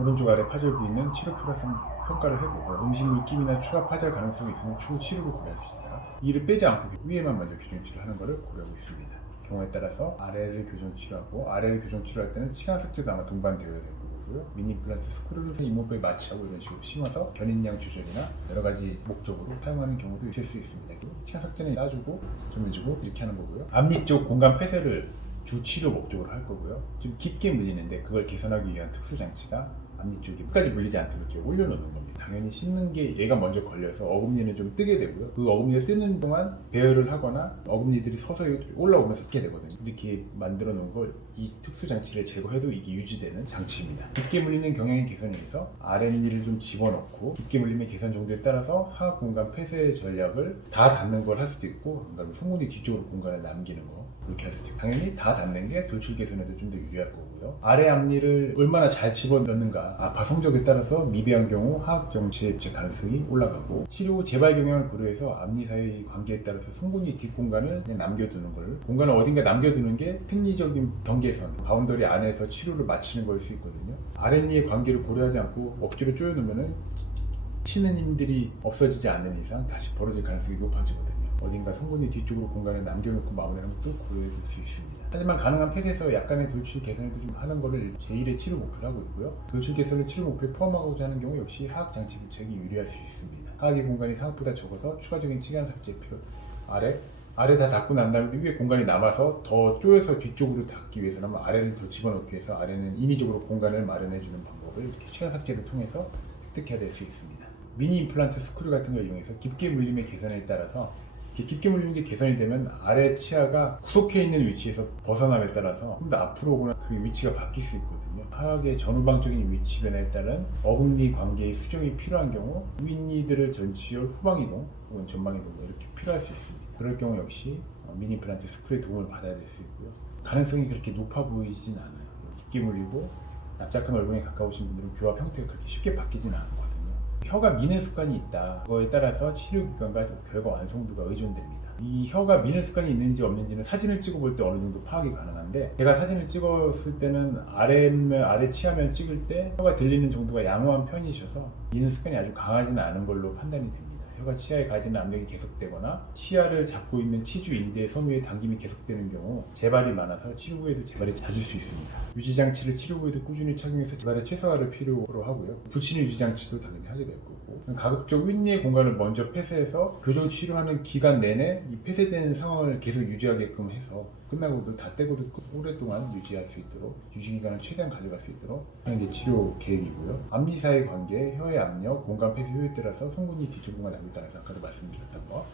오른쪽 아래 파절 부위는 치료 필요성 평가를 해보고 음식물 끼임이나 추가 파절 가능성이 있으면 추후 치료를 고려할 수 있다. 이를 빼지 않고 위에만 먼저 교정 치료하는 것을 고려하고 있습니다. 경우에 따라서 아래를 교정 치료하고 아래를 교정 치료할 때는 치간 삭제도 아마 동반되어야 될 거고요. 미니 임플란트 스크류를 잇몸뼈에 마취하고 이런 식으로 심어서 견인량 조절이나 여러 가지 목적으로 사용하는 경우도 있을 수 있습니다. 치간 삭제는 따주고 좀 해주고 이렇게 하는 거고요. 앞니 쪽 공간 폐쇄를 주 치료 목적으로 할 거고요. 좀 깊게 물리는데 그걸 개선하기 위한 특수 장치가 앞니 쪽이 끝까지 물리지 않도록 이렇게 올려놓는 겁니다. 당연히 씹는 게 얘가 먼저 걸려서 어금니는 좀 뜨게 되고요. 그 어금니가 뜨는 동안 배열을 하거나 어금니들이 서서히 올라오면서 뜨게 되거든요. 이렇게 만들어 놓은 걸 이 특수 장치를 제거해도 이게 유지되는 장치입니다. 깊게 물리는 경향의 개선에 의해서 아랫니를 좀 집어넣고 깊게 물림의 개선 정도에 따라서 하악 공간 폐쇄 전략을 다 닫는 걸 할 수도 있고, 그러니까 송곳니 뒤쪽으로 공간을 남기는 거 이렇게 할 수도 있고, 당연히 다 닫는 게 돌출 개선에도 좀 더 유리할 거고요. 아래 앞니를 얼마나 잘 집어넣는가, 아파 성적에 따라서 미비한 경우 하악 정체의 입체 가능성이 올라가고, 치료 후 재발 경향을 고려해서 앞니 사이 관계에 따라서 송곳니 뒷 공간을 그냥 남겨두는 걸, 공간을 어딘가 남겨두는 게 생리적인 경계선, 바운더리 안에서 치료를 마치는 걸 수 있거든요. 아랫니의 관계를 고려하지 않고 억지로 조여놓으면은 치는 힘들이 없어지지 않는 이상 다시 벌어질 가능성이 높아지거든요. 어딘가 송곳니 뒤쪽으로 공간을 남겨놓고 마무리하는 것도 고려해 볼 수 있습니다. 하지만 가능한 폐쇄에서 약간의 돌출 개선을 좀 하는 것을 제1의 치료 목표로 하고 있고요. 돌출 개선을 치료 목표에 포함하고자 하는 경우 역시 하악 장치 부착이 유리할 수 있습니다. 하악의 공간이 상악보다 적어서 추가적인 치간 삭제 필요. 아래 다 닫고 난 다음에 위에 공간이 남아서 더 쪼여서 뒤쪽으로 닫기 위해서는 아래를 더 집어넣기 위해서 아래는 인위적으로 공간을 마련해 주는 방법을 이렇게 치간 삭제를 통해서 획득해야 될 수 있습니다. 미니 임플란트 스크류 같은 걸 이용해서 깊게 물림의 개선에 따라서, 깊게 물리는 게 개선이 되면 아래 치아가 구속해 있는 위치에서 벗어남에 따라서 좀 더 앞으로 오거나 그 위치가 바뀔 수 있거든요. 하악의 전후방적인 위치 변화에 따른 어금니 관계의 수정이 필요한 경우 윗니들을 전치열 후방이동 혹은 전방이동 이렇게 필요할 수 있습니다. 그럴 경우 역시 미니 임플란트 스크류의 도움을 받아야 될 수 있고요. 가능성이 그렇게 높아 보이진 않아요. 깊게 물리고 납작한 얼굴에 가까우신 분들은 교합 형태가 그렇게 쉽게 바뀌지는 않거든요. 혀가 미는 습관이 있다. 그거에 따라서 치료 기간과 결과 완성도가 의존됩니다. 이 혀가 미는 습관이 있는지 없는지는 사진을 찍어볼 때 어느 정도 파악이 가능한데, 제가 사진을 찍었을 때는 아래 치아면 찍을 때 혀가 들리는 정도가 양호한 편이셔서 미는 습관이 아주 강하지는 않은 걸로 판단이 됩니다. 혀가 치아에 가지는 압력이 계속되거나 치아를 잡고 있는 치주 인대의 섬유의 당김이 계속되는 경우 재발이 많아서 치료 후에도 재발이 잦을 수 있습니다. 유지장치를 치료 후에도 꾸준히 착용해서 재발의 최소화를 필요로 하고요. 붙이는 유지장치도 당연히 하게 될 거고, 가급적 윗니의 공간을 먼저 폐쇄해서 교정 치료하는 기간 내내 이 폐쇄된 상황을 계속 유지하게끔 해서 끝나고도 다 떼고도 오랫동안 유지할 수 있도록, 유지기간을 최대한 가져갈 수 있도록 하는 게 치료 계획이고요. 앞니 사이 관계, 혀의 압력, 공간 폐쇄 효에 따라서 송곳니 뒤쪽 공간 남길 가능성, 아까도 말씀드렸던 거